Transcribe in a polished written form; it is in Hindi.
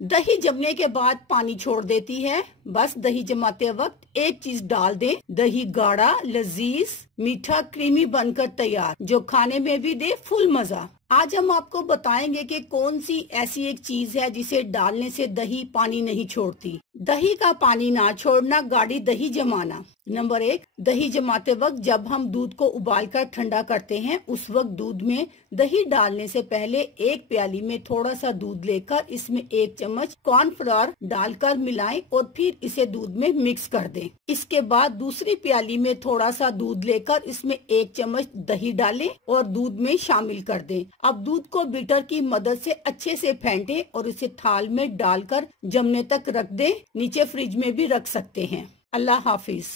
दही जमने के बाद पानी छोड़ देती है। बस दही जमाते वक्त एक चीज डाल दें, दही गाढ़ा, लजीज, मीठा, क्रीमी बनकर तैयार, जो खाने में भी दे फुल मजा। आज हम आपको बताएंगे कि कौन सी ऐसी एक चीज है जिसे डालने से दही पानी नहीं छोड़ती। दही का पानी ना छोड़ना, गाढ़ी दही जमाना। नंबर 1, दही जमाते वक्त जब हम दूध को उबालकर ठंडा करते हैं, उस वक्त दूध में दही डालने से पहले एक प्याली में थोड़ा सा दूध लेकर इसमें 1 चम्मच कॉर्नफ्लोर डालकर मिलाएं और फिर इसे दूध में मिक्स कर दें। इसके बाद दूसरी प्याली में थोड़ा सा दूध लेकर इसमें 1 चम्मच दही डालें और दूध में शामिल कर दें। अब दूध को बीटर की मदद से अच्छे से फेंटें और इसे थाल में डालकर जमने तक रख दें। नीचे फ्रिज में भी रख सकते हैं। अल्लाह हाफिज।